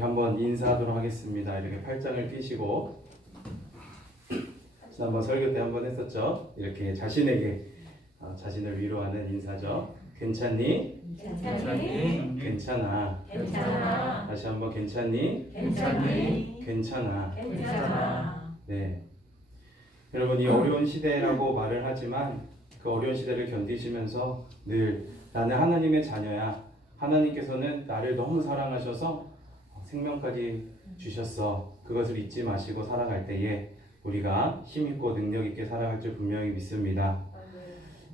우리 한번 인사하도록 하겠습니다. 이렇게 팔짱을 끼시고 지난번 설교 때 한번 했었죠. 이렇게 자신에게 자신을 위로하는 인사죠. 괜찮니? 괜찮니? 괜찮아. 괜찮아. 다시 한번 괜찮니? 괜찮니? 괜찮아. 괜찮아. 네. 여러분, 이 어려운 시대라고 말을 하지만 그 어려운 시대를 견디시면서 늘 나는 하나님의 자녀야. 하나님께서는 나를 너무 사랑하셔서 생명까지 주셨어. 그것을 잊지 마시고 살아갈 때에 우리가 힘있고 능력있게 살아갈 줄 분명히 믿습니다.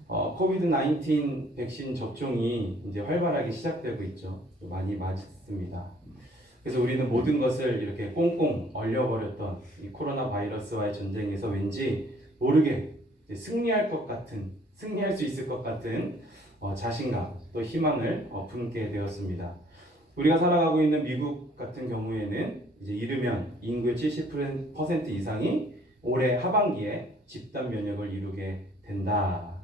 코비드-19 백신 접종이 이제 활발하게 시작되고 있죠. 많이 맞습니다. 그래서 우리는 모든 것을 이렇게 꽁꽁 얼려버렸던 이 코로나 바이러스와의 전쟁에서 왠지 모르게 승리할 수 있을 것 같은 자신감 또 희망을 품게 되었습니다. 우리가 살아가고 있는 미국 같은 경우에는 이제 이르면 인구 70% 이상이 올해 하반기에 집단 면역을 이루게 된다.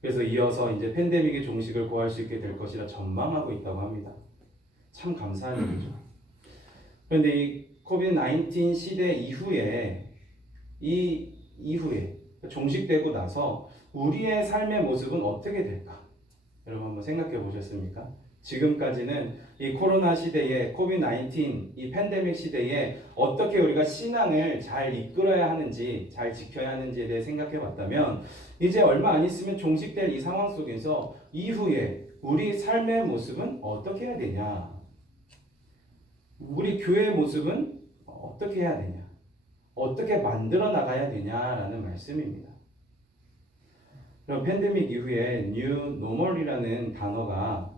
그래서 이어서 이제 팬데믹의 종식을 구할 수 있게 될 것이라 전망하고 있다고 합니다. 참 감사한 일이죠. 그런데 이 코비드-19 시대 이후에 종식되고 나서 우리의 삶의 모습은 어떻게 될까? 여러분 한번 생각해 보셨습니까? 지금까지는 이 코로나 시대에 코비드-19 이 팬데믹 시대에 어떻게 우리가 신앙을 잘 이끌어야 하는지 잘 지켜야 하는지에 대해 생각해 봤다면 이제 얼마 안 있으면 종식될 이 상황 속에서 이후에 우리 삶의 모습은 어떻게 해야 되냐? 우리 교회의 모습은 어떻게 해야 되냐? 어떻게 만들어 나가야 되냐라는 말씀입니다. 그럼 팬데믹 이후에 뉴 노멀이라는 단어가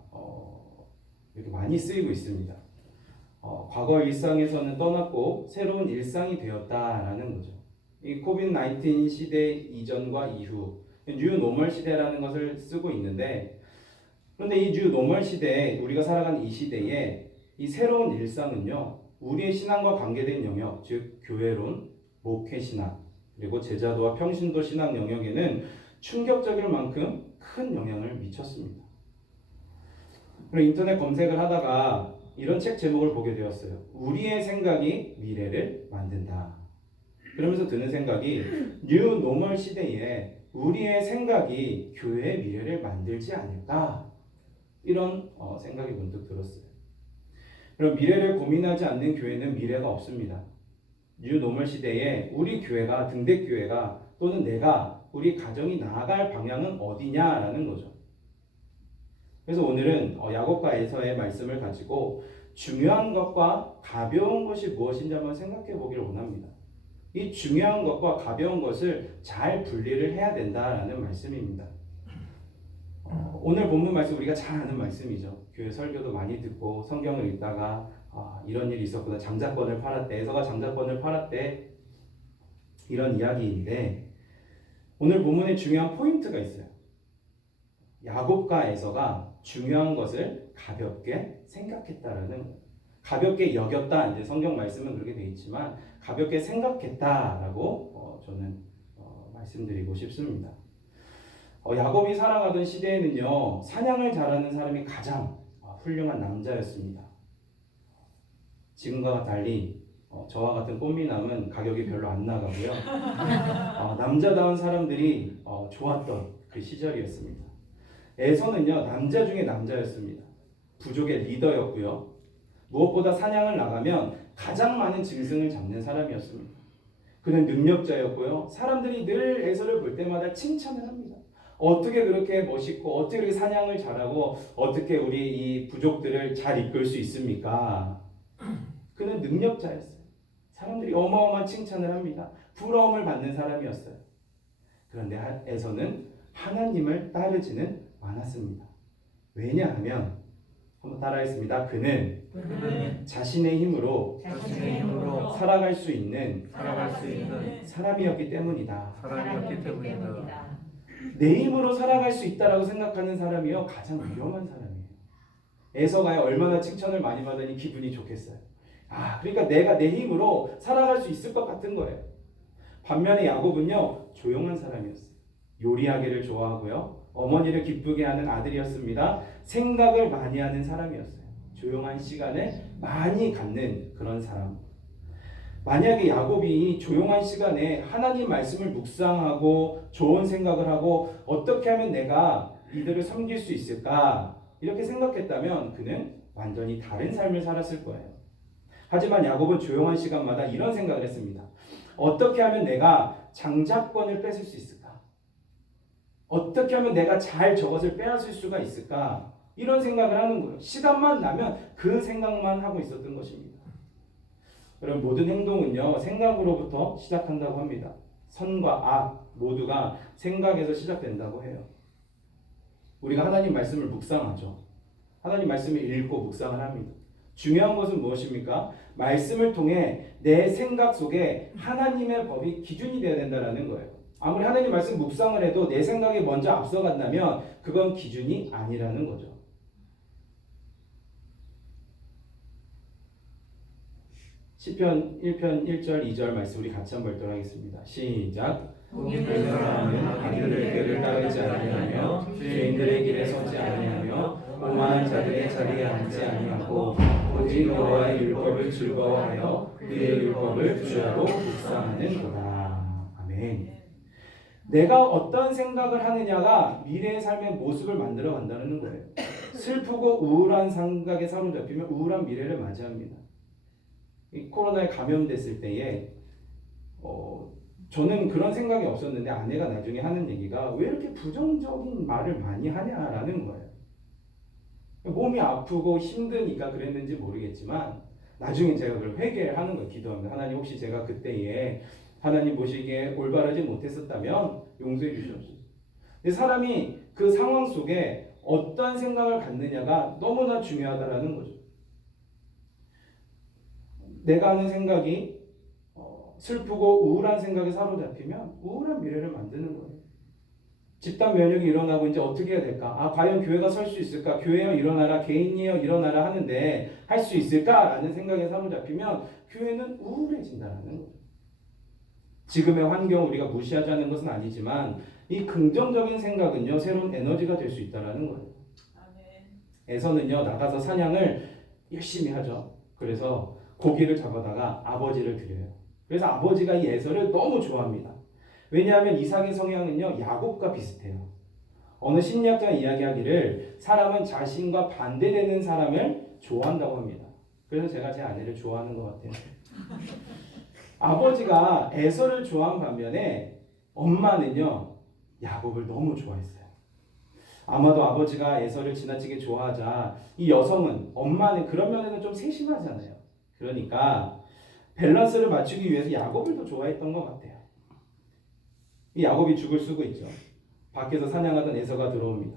이렇게 많이 쓰이고 있습니다. 과거 일상에서는 떠났고 새로운 일상이 되었다라는 거죠. 이 코비드-19 시대 이전과 이후 뉴 노멀 시대라는 것을 쓰고 있는데 그런데 이 뉴 노멀 시대에 우리가 살아가는 이 시대에 이 새로운 일상은요. 우리의 신앙과 관계된 영역, 즉 교회론, 목회신앙, 그리고 제자도와 평신도 신앙 영역에는 충격적일 만큼 큰 영향을 미쳤습니다. 그리고 인터넷 검색을 하다가 이런 책 제목을 보게 되었어요. 우리의 생각이 미래를 만든다. 그러면서 드는 생각이 뉴 노멀 시대에 우리의 생각이 교회의 미래를 만들지 않을까? 이런 생각이 문득 들었어요. 그럼 미래를 고민하지 않는 교회는 미래가 없습니다. 뉴 노멀 시대에 우리 교회가 등대교회가 또는 우리 가정이 나아갈 방향은 어디냐라는 거죠. 그래서 오늘은 야고보서의 말씀을 가지고 중요한 것과 가벼운 것이 무엇인지 한번 생각해 보기를 원합니다. 이 중요한 것과 가벼운 것을 잘 분리를 해야 된다라는 말씀입니다. 오늘 본문 말씀 우리가 잘 아는 말씀이죠. 교회 설교도 많이 듣고 성경을 읽다가 이런 일이 있었구나. 장자권을 팔았대. 에서가 장자권을 팔았대. 이런 이야기인데 오늘 본문에 중요한 포인트가 있어요. 야곱과 에서가 중요한 것을 가볍게 생각했다라는 거예요. 가볍게 여겼다. 이제 성경 말씀은 그렇게 되어 있지만 가볍게 생각했다라고 저는 말씀드리고 싶습니다. 야곱이 살아가던 시대에는요. 사냥을 잘하는 사람이 가장 훌륭한 남자였습니다. 지금과 달리 저와 같은 꽃미남은 가격이 별로 안 나가고요. 남자다운 사람들이 좋았던 그 시절이었습니다. 에서는요. 남자 중에 남자였습니다. 부족의 리더였고요. 무엇보다 사냥을 나가면 가장 많은 짐승을 잡는 사람이었습니다. 그는 능력자였고요. 사람들이 늘 에서를 볼 때마다 칭찬을 합니다. 어떻게 그렇게 멋있고 어떻게 그렇게 사냥을 잘하고 어떻게 우리 이 부족들을 잘 이끌 수 있습니까? 그는 능력자였어요. 사람들이 어마어마한 칭찬을 합니다. 부러움을 받는 사람이었어요. 그런데 에서는 하나님을 따르지는 않았습니다. 왜냐하면 한번 따라했습니다. 그는 자신의 힘으로 살아갈 수 있는 사람이었기 때문이다. 내 힘으로 살아갈 수 있다라고 생각하는 사람이요 가장 위험한 사람이에요. 에서가 얼마나 칭찬을 많이 받으니 기분이 좋겠어요. 그러니까 내가 내 힘으로 살아갈 수 있을 것 같은 거예요. 반면에 야곱은요 조용한 사람이었어요. 요리하기를 좋아하고요. 어머니를 기쁘게 하는 아들이었습니다. 생각을 많이 하는 사람이었어요. 조용한 시간을 많이 갖는 그런 사람. 만약에 야곱이 조용한 시간에 하나님 말씀을 묵상하고 좋은 생각을 하고 어떻게 하면 내가 이들을 섬길 수 있을까 이렇게 생각했다면 그는 완전히 다른 삶을 살았을 거예요. 하지만 야곱은 조용한 시간마다 이런 생각을 했습니다. 어떻게 하면 내가 장자권을 뺏을 수 있을까? 어떻게 하면 내가 잘 저것을 빼앗을 수가 있을까? 이런 생각을 하는 거예요. 시간만 나면 그 생각만 하고 있었던 것입니다. 그럼 모든 행동은요, 생각으로부터 시작한다고 합니다. 선과 악 모두가 생각에서 시작된다고 해요. 우리가 하나님 말씀을 묵상하죠. 하나님 말씀을 읽고 묵상을 합니다. 중요한 것은 무엇입니까? 말씀을 통해 내 생각 속에 하나님의 법이 기준이 되어야 된다는 거예요. 아무리 하나님 말씀 묵상을 해도 내 생각이 먼저 앞서간다면 그건 기준이 아니라는 거죠. 시편 1편 1절 2절 말씀 우리 같이 한번 읽도록 하겠습니다. 시작. 복이 있는 사람은 악인들의 길을 따르지 아니하며 죄인들의 길에 서지 아니하며 오만한 자들의 자리에 앉지 아니하고 오직 여호와의 율법을 즐거워하여 그의 율법을 주야로 묵상하는도다. 아멘. 내가 어떤 생각을 하느냐가 미래의 삶의 모습을 만들어 간다는 거예요. 슬프고 우울한 생각에 사로잡히면 우울한 미래를 맞이합니다. 이 코로나에 감염됐을 때에 저는 그런 생각이 없었는데 아내가 나중에 하는 얘기가 왜 이렇게 부정적인 말을 많이 하냐라는 거예요. 몸이 아프고 힘드니까 그랬는지 모르겠지만 나중에 제가 그걸 회개하는 걸 기도합니다. 하나님 혹시 제가 그때에 하나님 보시기에 올바르지 못했었다면 용서해 주시옵소서. 근데 사람이 그 상황 속에 어떤 생각을 갖느냐가 너무나 중요하다라는 거죠. 내가 하는 생각이 슬프고 우울한 생각에 사로잡히면 우울한 미래를 만드는 거예요. 집단 면역이 일어나고 이제 어떻게 해야 될까? 아, 과연 교회가 설 수 있을까? 교회여 일어나라, 개인이여 일어나라 하는데 할 수 있을까라는 생각에 사로잡히면 교회는 우울해진다는 거죠. 지금의 환경 우리가 무시하자는 것은 아니지만 이 긍정적인 생각은요 새로운 에너지가 될 수 있다는 거예요. 에서는요 나가서 사냥을 열심히 하죠. 그래서 고기를 잡아다가 아버지를 드려요. 그래서 아버지가 이 에서를 너무 좋아합니다. 왜냐하면 이삭의 성향은요 야곱과 비슷해요. 어느 심리학자가 이야기하기를 사람은 자신과 반대되는 사람을 좋아한다고 합니다. 그래서 제가 제 아내를 좋아하는 것 같아요. 아버지가 에서를 좋아한 반면에 엄마는요 야곱을 너무 좋아했어요. 아마도 아버지가 에서를 지나치게 좋아하자 이 여성은 엄마는 그런 면에는 좀 세심하잖아요. 그러니까 밸런스를 맞추기 위해서 야곱을 더 좋아했던 것 같아요. 이 야곱이 죽을 쓰고 있죠. 밖에서 사냥하던 에서가 들어옵니다.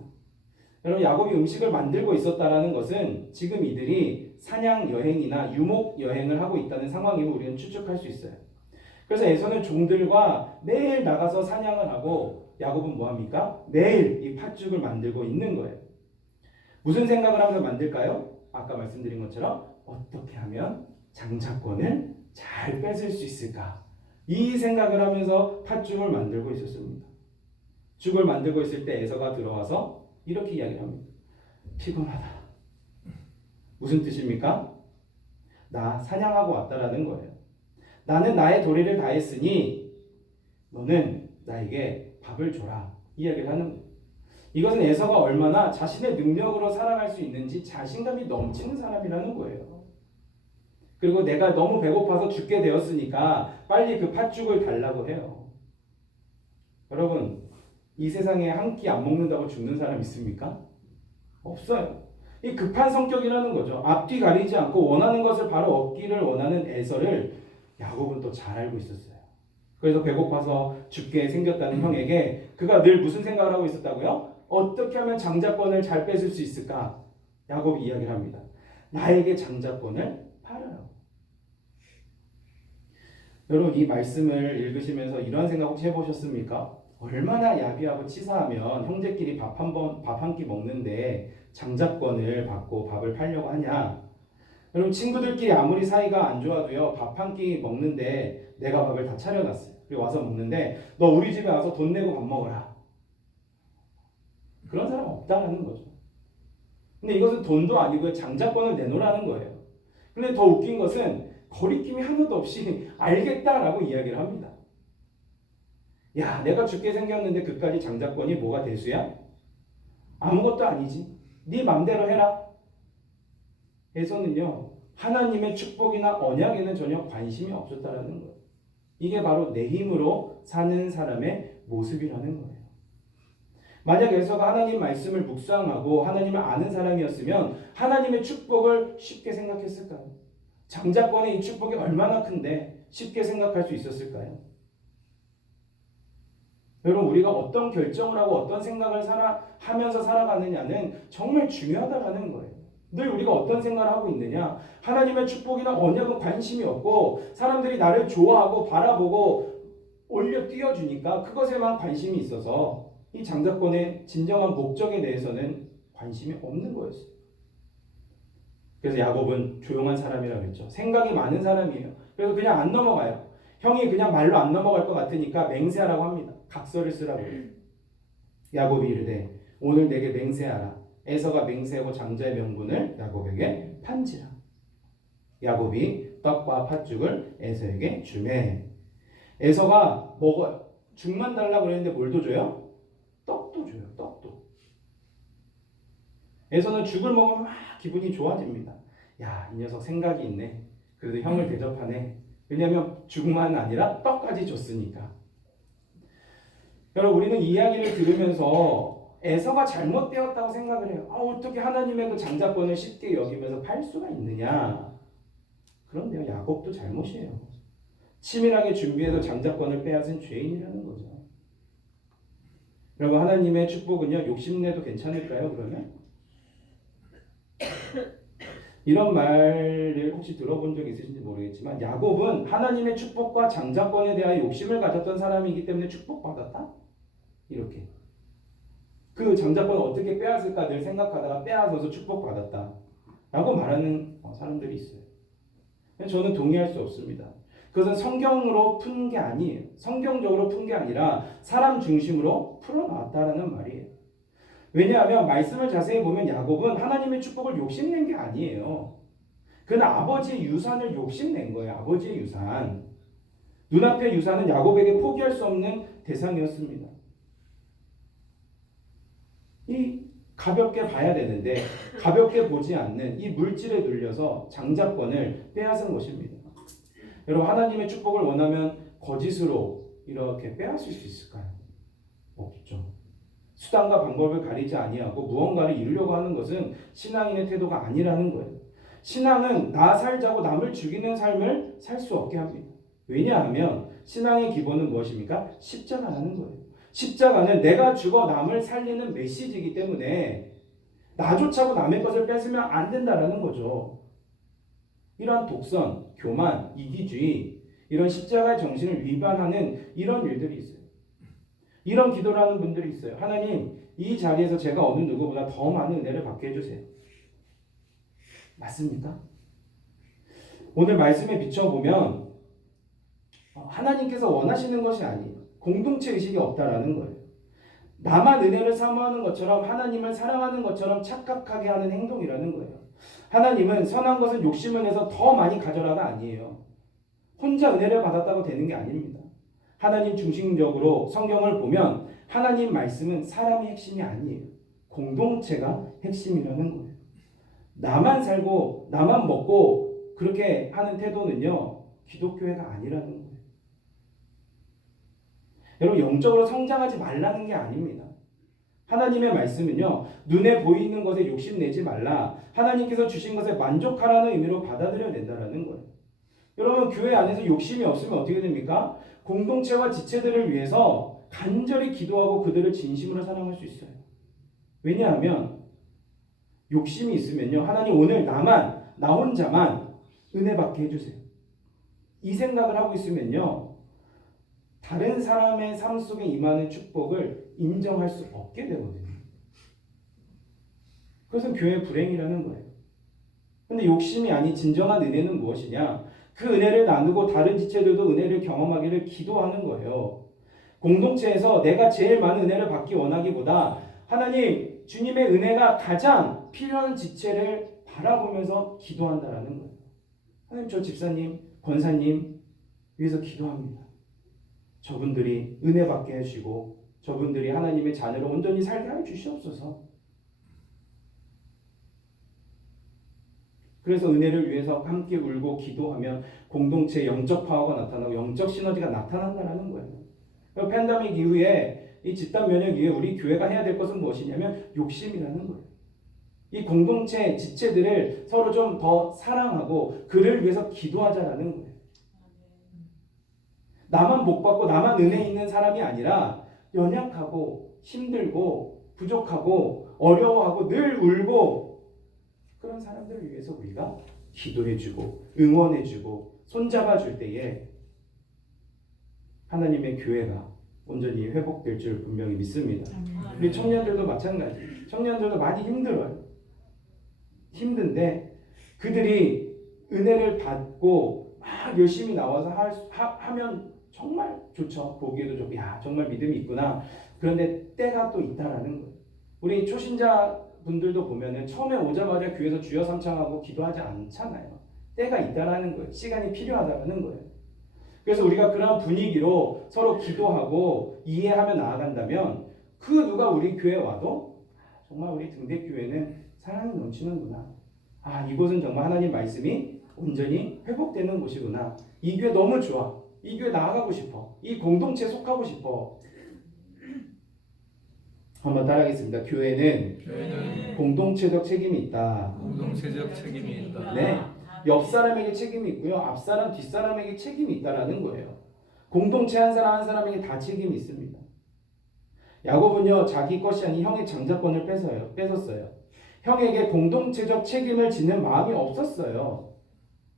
여러분 야곱이 음식을 만들고 있었다라는 것은 지금 이들이 사냥 여행이나 유목 여행을 하고 있다는 상황임을 우리는 추측할 수 있어요. 그래서 에서는 종들과 매일 나가서 사냥을 하고 야곱은 뭐합니까? 매일 이 팥죽을 만들고 있는 거예요. 무슨 생각을 하면서 만들까요? 아까 말씀드린 것처럼 어떻게 하면 장자권을 잘 뺏을 수 있을까? 이 생각을 하면서 팥죽을 만들고 있었습니다. 죽을 만들고 있을 때 에서가 들어와서 이렇게 이야기를 합니다. 피곤하다. 무슨 뜻입니까? 나 사냥하고 왔다라는 거예요. 나는 나의 도리를 다했으니 너는 나에게 밥을 줘라. 이야기를 하는 거예요. 이것은 에서가 얼마나 자신의 능력으로 살아갈 수 있는지 자신감이 넘치는 사람이라는 거예요. 그리고 내가 너무 배고파서 죽게 되었으니까 빨리 그 팥죽을 달라고 해요. 여러분, 이 세상에 한 끼 안 먹는다고 죽는 사람 있습니까? 없어요. 이 급한 성격이라는 거죠. 앞뒤 가리지 않고 원하는 것을 바로 얻기를 원하는 에서를 야곱은 또 잘 알고 있었어요. 그래서 배고파서 죽게 생겼다는 형에게 그가 늘 무슨 생각을 하고 있었다고요? 어떻게 하면 장자권을 잘 뺏을 수 있을까? 야곱이 이야기를 합니다. 나에게 장자권을 팔아요. 여러분 이 말씀을 읽으시면서 이런 생각 혹시 해보셨습니까? 얼마나 야비하고 치사하면 형제끼리 밥 한 끼 먹는데 장자권을 받고 밥을 팔려고 하냐? 여러분 친구들끼리 아무리 사이가 안 좋아도요 밥 한 끼 먹는데 내가 밥을 다 차려놨어요. 그리고 와서 먹는데 너 우리 집에 와서 돈 내고 밥 먹어라. 그런 사람 없다라는 거죠. 근데 이것은 돈도 아니고 장자권을 내놓으라는 거예요. 근데 더 웃긴 것은 거리낌이 하나도 없이 알겠다라고 이야기를 합니다. 야, 내가 죽게 생겼는데 그까지 장자권이 뭐가 대수야? 아무것도 아니지. 네 맘대로 해라. 에서는요, 하나님의 축복이나 언약에는 전혀 관심이 없었다라는 거예요. 이게 바로 내 힘으로 사는 사람의 모습이라는 거예요. 만약 에서가 하나님 말씀을 묵상하고 하나님을 아는 사람이었으면 하나님의 축복을 쉽게 생각했을까요? 장자권의 이 축복이 얼마나 큰데 쉽게 생각할 수 있었을까요? 여러분, 우리가 어떤 결정을 하고 어떤 생각을 하면서 살아가느냐는 정말 중요하다라는 거예요. 늘 우리가 어떤 생각을 하고 있느냐? 하나님의 축복이나 언약은 관심이 없고 사람들이 나를 좋아하고 바라보고 올려 띄워주니까 그것에만 관심이 있어서 이 장자권의 진정한 목적에 대해서는 관심이 없는 거였어요. 그래서 야곱은 조용한 사람이라고 했죠. 생각이 많은 사람이에요. 그래서 그냥 안 넘어가요. 형이 그냥 말로 안 넘어갈 것 같으니까 맹세하라고 합니다. 각서를 쓰라고 해요. 야곱이 이르되 오늘 내게 맹세하라. 에서가 맹세하고 장자의 명분을 야곱에게 판지라. 야곱이 떡과 팥죽을 에서에게 주매. 에서가 먹어요. 죽만 달라고 그랬는데 뭘 더 줘요? 떡도 줘요. 떡도. 에서는 죽을 먹으면 막 기분이 좋아집니다. 야, 이 녀석 생각이 있네. 그래도 형을 대접하네. 왜냐하면 죽만 아니라 떡까지 줬으니까. 여러분, 우리는 이 이야기를 들으면서 에서가 잘못되었다고 생각을 해요. 어떻게 하나님의 그 장자권을 쉽게 여기면서 팔 수가 있느냐. 그런데요, 야곱도 잘못이에요. 치밀하게 준비해서 장자권을 빼앗은 죄인이라는 거죠. 여러분, 하나님의 축복은요, 욕심내도 괜찮을까요, 그러면? 이런 말을 혹시 들어본 적 있으신지 모르겠지만 야곱은 하나님의 축복과 장자권에 대하여 욕심을 가졌던 사람이기 때문에 축복받았다? 이렇게. 그 장자권을 어떻게 빼앗을까 늘 생각하다가 빼앗아서 축복받았다 라고 말하는 사람들이 있어요. 저는 동의할 수 없습니다. 그것은 성경으로 푼 게 아니에요. 성경적으로 푼 게 아니라 사람 중심으로 풀어나왔다라는 말이에요. 왜냐하면 말씀을 자세히 보면 야곱은 하나님의 축복을 욕심낸 게 아니에요. 그는 아버지의 유산을 욕심낸 거예요. 아버지의 유산. 눈앞의 유산은 야곱에게 포기할 수 없는 대상이었습니다. 이 가볍게 봐야 되는데 가볍게 보지 않는 이 물질에 눌려서 장자권을 빼앗은 것입니다. 여러분, 하나님의 축복을 원하면 거짓으로 이렇게 빼앗을 수 있을까요? 없죠. 수단과 방법을 가리지 아니하고 무언가를 이루려고 하는 것은 신앙인의 태도가 아니라는 거예요. 신앙은 나 살자고 남을 죽이는 삶을 살 수 없게 합니다. 왜냐하면 신앙의 기본은 무엇입니까? 십자가라는 거예요. 십자가는 내가 죽어 남을 살리는 메시지이기 때문에 나조차고 남의 것을 뺏으면 안 된다라는 거죠. 이러한 독선, 교만, 이기주의, 이런 십자가의 정신을 위반하는 이런 일들이 있어요. 이런 기도를 하는 분들이 있어요. 하나님, 이 자리에서 제가 어느 누구보다 더 많은 은혜를 받게 해주세요. 맞습니까? 오늘 말씀에 비춰보면 하나님께서 원하시는 것이 아니에요. 공동체 의식이 없다라는 거예요. 나만 은혜를 사모하는 것처럼 하나님을 사랑하는 것처럼 착각하게 하는 행동이라는 거예요. 하나님은 선한 것은 욕심을 내서 더 많이 가져라가 아니에요. 혼자 은혜를 받았다고 되는 게 아닙니다. 하나님 중심적으로 성경을 보면 하나님 말씀은 사람이 핵심이 아니에요. 공동체가 핵심이라는 거예요. 나만 살고 나만 먹고 그렇게 하는 태도는요, 기독교회가 아니라는 거예요. 여러분, 영적으로 성장하지 말라는 게 아닙니다. 하나님의 말씀은요, 눈에 보이는 것에 욕심내지 말라, 하나님께서 주신 것에 만족하라는 의미로 받아들여야 된다는 거예요. 여러분, 교회 안에서 욕심이 없으면 어떻게 됩니까? 공동체와 지체들을 위해서 간절히 기도하고 그들을 진심으로 사랑할 수 있어요. 왜냐하면 욕심이 있으면요, 하나님 오늘 나 혼자만 은혜 받게 해주세요. 이 생각을 하고 있으면요, 다른 사람의 삶 속에 임하는 축복을 인정할 수 없게 되거든요. 그것은 교회의 불행이라는 거예요. 근데 욕심이 아닌 진정한 은혜는 무엇이냐? 그 은혜를 나누고 다른 지체들도 은혜를 경험하기를 기도하는 거예요. 공동체에서 내가 제일 많은 은혜를 받기 원하기보다 하나님, 주님의 은혜가 가장 필요한 지체를 바라보면서 기도한다라는 거예요. 하나님, 저 집사님, 권사님 위해서 기도합니다. 저분들이 은혜 받게 해주시고 저분들이 하나님의 자녀로 온전히 살게 해 주시옵소서. 그래서 은혜를 위해서 함께 울고 기도하면 공동체의 영적 파워가 나타나고 영적 시너지가 나타난다는 거예요. 팬데믹 이후에 이 집단 면역 이후에 우리 교회가 해야 될 것은 무엇이냐면 욕심이라는 거예요. 이 공동체 지체들을 서로 좀 더 사랑하고 그를 위해서 기도하자라는 거예요. 나만 복 받고 나만 은혜 있는 사람이 아니라 연약하고 힘들고 부족하고 어려워하고 늘 울고 그런 사람들을 위해서 우리가 기도해주고 응원해주고 손잡아줄 때에 하나님의 교회가 온전히 회복될 줄 분명히 믿습니다. 우리 청년들도 마찬가지. 청년들도 많이 힘들어요. 힘든데 그들이 은혜를 받고 막 열심히 나와서 하면 정말 좋죠. 보기에도 좋고 야 정말 믿음이 있구나. 그런데 때가 또 있다라는 거예요. 우리 초신자 분들도 보면은 처음에 오자마자 교회에서 주여 삼창하고 기도하지 않잖아요. 때가 있다라는 거예요. 시간이 필요하다라는 거예요. 그래서 우리가 그런 분위기로 서로 기도하고 이해하며 나아간다면 그 누가 우리 교회에 와도 정말 우리 등대교회는 사랑이 넘치는구나. 아, 이곳은 정말 하나님 말씀이 온전히 회복되는 곳이구나. 이 교회 너무 좋아. 이 교회 나아가고 싶어. 이 공동체에 속하고 싶어. 한번 따라하겠습니다. 교회는 공동체적 책임이 있다. 공동체적 책임이 있다. 네. 옆 사람에게 책임이 있고요. 앞 사람, 뒷 사람에게 책임이 있다라는 거예요. 공동체 한 사람 한 사람에게 다 책임이 있습니다. 야곱은요, 자기 것이 아닌 형의 장자권을 뺏었어요. 형에게 공동체적 책임을 지는 마음이 없었어요.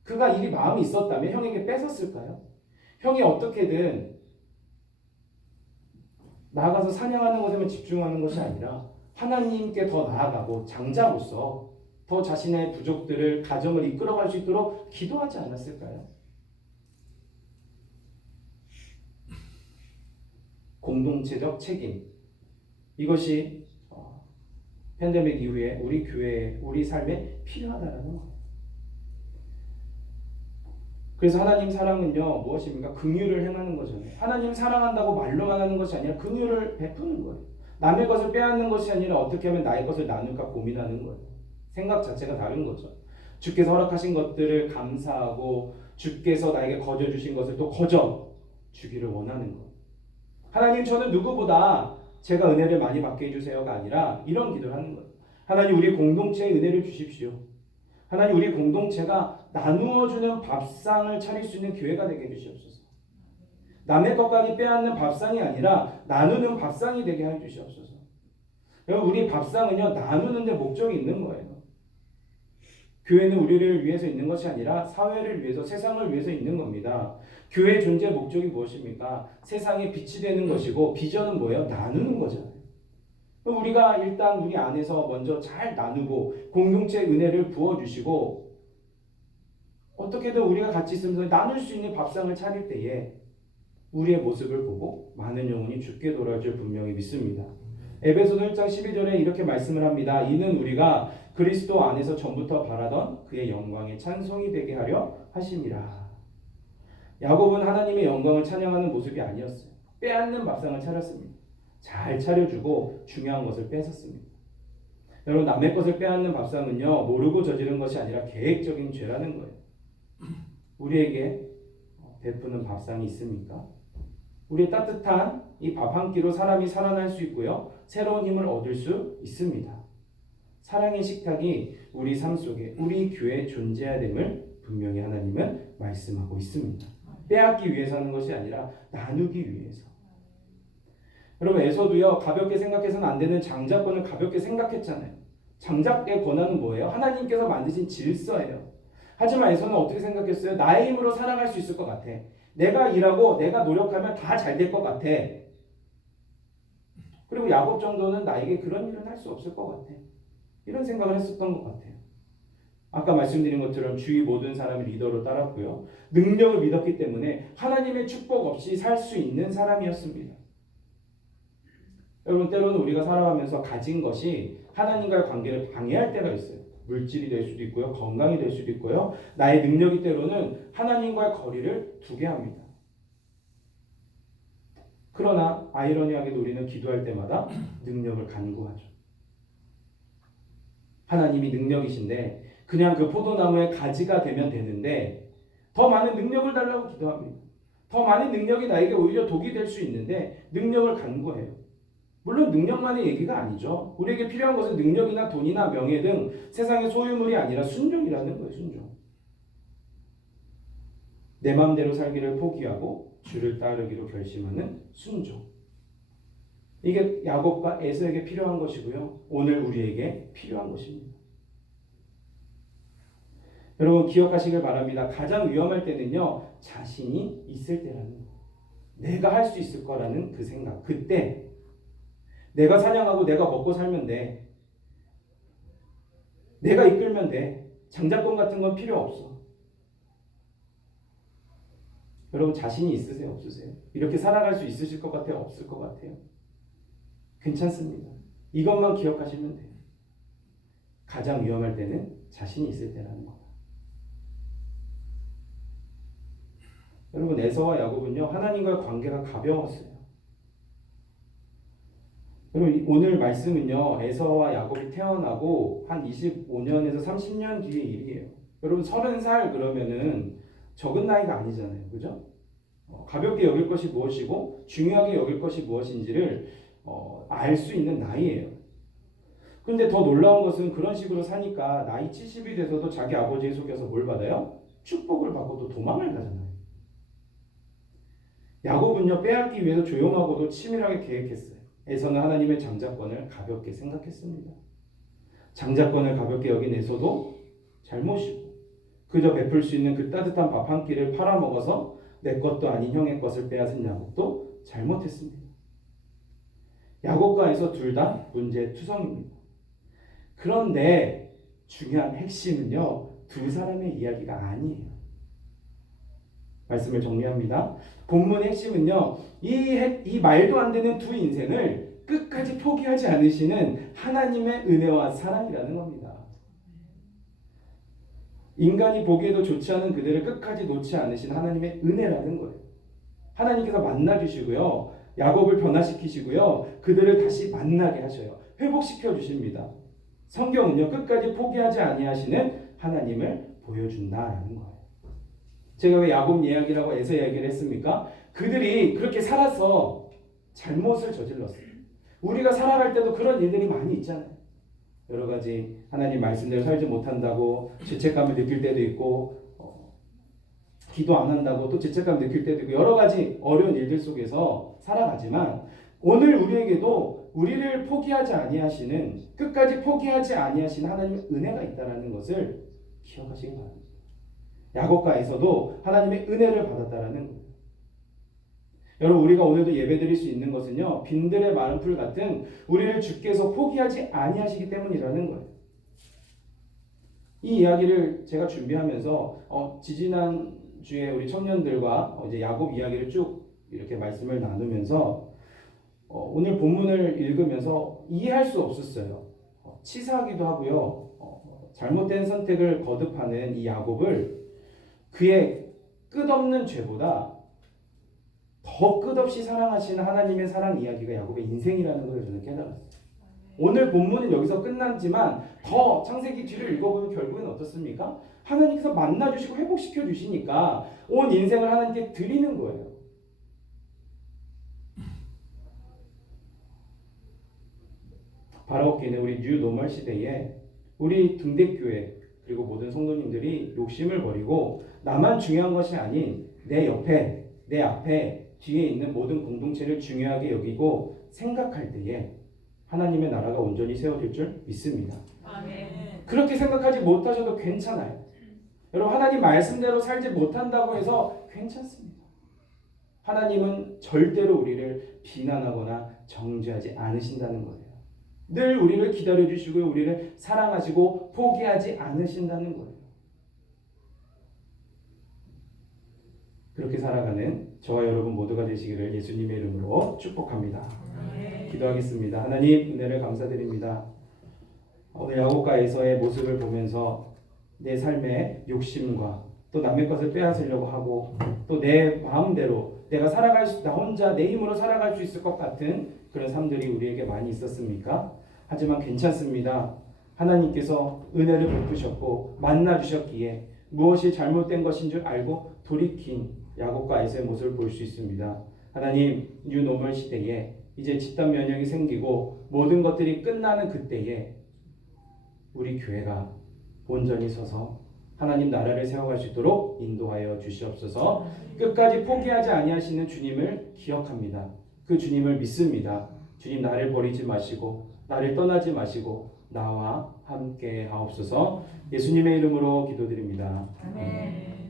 그가 이 마음이 있었다면 형에게 뺏었을까요? 형이 어떻게든 나아가서 사냥하는 것에만 집중하는 것이 아니라 하나님께 더 나아가고 장자로서 더 자신의 부족들을 가정을 이끌어갈 수 있도록 기도하지 않았을까요? 공동체적 책임, 이것이 팬데믹 이후에 우리 교회에 우리 삶에 필요하다는 거예요. 그래서 하나님 사랑은요 무엇입니까? 긍휼을 행하는 거잖아요. 하나님 사랑한다고 말로만 하는 것이 아니라 긍휼을 베푸는 거예요. 남의 것을 빼앗는 것이 아니라 어떻게 하면 나의 것을 나눌까 고민하는 거예요. 생각 자체가 다른 거죠. 주께서 허락하신 것들을 감사하고 주께서 나에게 거저 주신 것을 또 거저 주기를 원하는 거예요. 하나님, 저는 누구보다 제가 은혜를 많이 받게 해주세요가 아니라 이런 기도를 하는 거예요. 하나님, 우리 공동체에 은혜를 주십시오. 하나님, 우리 공동체가 나누어주는 밥상을 차릴 수 있는 교회가 되게 해주시옵소서. 남의 것까지 빼앗는 밥상이 아니라 나누는 밥상이 되게 해주시옵소서. 여러분, 우리 밥상은요 나누는 데 목적이 있는 거예요. 교회는 우리를 위해서 있는 것이 아니라 사회를 위해서, 세상을 위해서 있는 겁니다. 교회의 존재 목적이 무엇입니까? 세상에 빛이 되는 것이고 비전은 뭐예요? 나누는 거잖아요. 우리가 일단 우리 안에서 먼저 잘 나누고 공동체의 은혜를 부어주시고 어떻게든 우리가 같이 있으면서 나눌 수 있는 밥상을 차릴 때에 우리의 모습을 보고 많은 영혼이 주께 돌아올 줄 분명히 믿습니다. 에베소서 1장 12절에 이렇게 말씀을 합니다. 이는 우리가 그리스도 안에서 전부터 바라던 그의 영광의 찬송이 되게 하려 하심이라. 야곱은 하나님의 영광을 찬양하는 모습이 아니었어요. 빼앗는 밥상을 차렸습니다. 잘 차려주고 중요한 것을 뺏었습니다. 여러분, 남의 것을 빼앗는 밥상은요 모르고 저지른 것이 아니라 계획적인 죄라는 거예요. 우리에게 베푸는 밥상이 있습니까? 우리의 따뜻한 이 밥 한 끼로 사람이 살아날 수 있고요 새로운 힘을 얻을 수 있습니다. 사랑의 식탁이 우리 삶 속에 우리 교회에 존재해야 됨을 분명히 하나님은 말씀하고 있습니다. 빼앗기 위해서 하는 것이 아니라 나누기 위해서. 여러분, 에서도요 가볍게 생각해서는 안 되는 장자권을 가볍게 생각했잖아요. 장자의 권한은 뭐예요? 하나님께서 만드신 질서예요. 하지만 에서는 어떻게 생각했어요? 나의 힘으로 살아갈 수 있을 것 같아. 내가 일하고 내가 노력하면 다 잘 될 것 같아. 그리고 야곱 정도는 나에게 그런 일은 할 수 없을 것 같아. 이런 생각을 했었던 것 같아요. 아까 말씀드린 것처럼 주위 모든 사람이 리더로 따랐고요. 능력을 믿었기 때문에 하나님의 축복 없이 살 수 있는 사람이었습니다. 여러분 때로는 우리가 살아가면서 가진 것이 하나님과의 관계를 방해할 때가 있어요. 물질이 될 수도 있고요. 건강이 될 수도 있고요. 나의 능력이 때로는 하나님과의 거리를 두게 합니다. 그러나 아이러니하게도 우리는 기도할 때마다 능력을 간구하죠. 하나님이 능력이신데 그냥 그 포도나무의 가지가 되면 되는데 더 많은 능력을 달라고 기도합니다. 더 많은 능력이 나에게 오히려 독이 될 수 있는데 능력을 간구해요. 물론 능력만의 얘기가 아니죠. 우리에게 필요한 것은 능력이나 돈이나 명예 등 세상의 소유물이 아니라 순종이라는 거예요. 순종. 내 마음대로 살기를 포기하고 주를 따르기로 결심하는 순종. 이게 야곱과 에서에게 필요한 것이고요. 오늘 우리에게 필요한 것입니다. 여러분 기억하시길 바랍니다. 가장 위험할 때는요. 자신이 있을 때라는 거예요. 내가 할 수 있을 거라는 그 생각. 그때 내가 사냥하고 내가 먹고 살면 돼. 내가 이끌면 돼. 장자권 같은 건 필요 없어. 여러분 자신이 있으세요? 없으세요? 이렇게 살아갈 수 있으실 것 같아요? 없을 것 같아요? 괜찮습니다. 이것만 기억하시면 돼요. 가장 위험할 때는 자신이 있을 때라는 거. 여러분 에서와 야곱은요 하나님과의 관계가 가벼웠어요. 여러분 오늘 말씀은요 에서와 야곱이 태어나고 한 25년에서 30년 뒤의 일이에요. 여러분 30살 그러면은 적은 나이가 아니잖아요. 그죠? 가볍게 여길 것이 무엇이고 중요하게 여길 것이 무엇인지를 알 수 있는 나이예요. 근데 더 놀라운 것은 그런 식으로 사니까 나이 70이 돼서도 자기 아버지에 속여서 뭘 받아요? 축복을 받고 또 도망을 가잖아요. 야곱은요 빼앗기 위해서 조용하고도 치밀하게 계획했어요. 에서는 하나님의 장자권을 가볍게 생각했습니다. 장자권을 가볍게 여긴 에서도 잘못이고 그저 베풀 수 있는 그 따뜻한 밥 한 끼를 팔아먹어서 내 것도 아닌 형의 것을 빼앗은 야곱도 잘못했습니다. 야곱과 에서 둘 다 문제투성입니다. 그런데 중요한 핵심은요 두 사람의 이야기가 아니에요. 말씀을 정리합니다. 본문의 핵심은요 이 말도 안 되는 두 인생을 끝까지 포기하지 않으시는 하나님의 은혜와 사랑이라는 겁니다. 인간이 보기에도 좋지 않은 그들을 끝까지 놓지 않으신 하나님의 은혜라는 거예요. 하나님께서 만나주시고요 야곱을 변화시키시고요 그들을 다시 만나게 하셔요. 회복시켜 주십니다. 성경은요 끝까지 포기하지 아니하시는 하나님을 보여준다라는 거예요. 제가 왜 야곱 이야기라고 에서 이야기를 했습니까? 그들이 그렇게 살아서 잘못을 저질렀어요. 우리가 살아갈 때도 그런 일들이 많이 있잖아요. 여러 가지 하나님 말씀대로 살지 못한다고 죄책감을 느낄 때도 있고 기도 안 한다고 또 죄책감 느낄 때도 있고 여러 가지 어려운 일들 속에서 살아가지만 오늘 우리에게도 우리를 포기하지 아니하시는 끝까지 포기하지 아니하시는 하나님의 은혜가 있다는 것을 기억하시기 바랍니다. 야곱과 에서도 하나님의 은혜를 받았다라는 거예요. 여러분 우리가 오늘도 예배드릴 수 있는 것은요 빈들의 마른 풀 같은 우리를 주께서 포기하지 아니하시기 때문이라는 거예요. 이 이야기를 제가 준비하면서 지지난 주에 우리 청년들과 이제 야곱 이야기를 쭉 이렇게 말씀을 나누면서 오늘 본문을 읽으면서 이해할 수 없었어요. 치사하기도 하고요. 잘못된 선택을 거듭하는 이 야곱을 그의 끝없는 죄보다 더 끝없이 사랑하시는 하나님의 사랑 이야기가 야곱의 인생이라는 것을 저는 깨달았어요. 오늘 본문은 여기서 끝났지만 더 창세기 뒤를 읽어보면 결국은 어떻습니까? 하나님께서 만나주시고 회복시켜 주시니까 온 인생을 하나님께 드리는 거예요. 바라옵기는 우리 뉴 노멀 시대에 우리 등대교회 그리고 모든 성도님들이 욕심을 버리고 나만 중요한 것이 아닌 내 옆에 내 앞에 뒤에 있는 모든 공동체를 중요하게 여기고 생각할 때에 하나님의 나라가 온전히 세워질 줄 믿습니다. 아멘. 그렇게 생각하지 못하셔도 괜찮아요. 여러분 하나님 말씀대로 살지 못한다고 해서 괜찮습니다. 하나님은 절대로 우리를 비난하거나 정죄하지 않으신다는 거예요. 늘 우리를 기다려주시고 우리를 사랑하시고 포기하지 않으신다는 거예요. 그렇게 살아가는 저와 여러분 모두가 되시기를 예수님의 이름으로 축복합니다. 아멘. 기도하겠습니다. 하나님 은혜를 감사드립니다. 오늘 야곱과에서의 모습을 보면서 내 삶의 욕심과 또 남의 것을 빼앗으려고 하고 또 내 마음대로 내가 나 혼자 내 힘으로 살아갈 수 있을 것 같은 그런 삶들이 우리에게 많이 있었습니까? 하지만 괜찮습니다. 하나님께서 은혜를 베푸셨고 만나 주셨기에 무엇이 잘못된 것인 줄 알고 돌이킨 야곱과 에서의 모습을 볼 수 있습니다. 하나님, 뉴노멀 시대에 이제 집단 면역이 생기고 모든 것들이 끝나는 그때에 우리 교회가 온전히 서서 하나님 나라를 세워갈 수 있도록 인도하여 주시옵소서. 끝까지 포기하지 아니하시는 주님을 기억합니다. 그 주님을 믿습니다. 주님 나를 버리지 마시고 나를 떠나지 마시고 나와 함께 하옵소서. 예수님의 이름으로 기도드립니다. 아멘.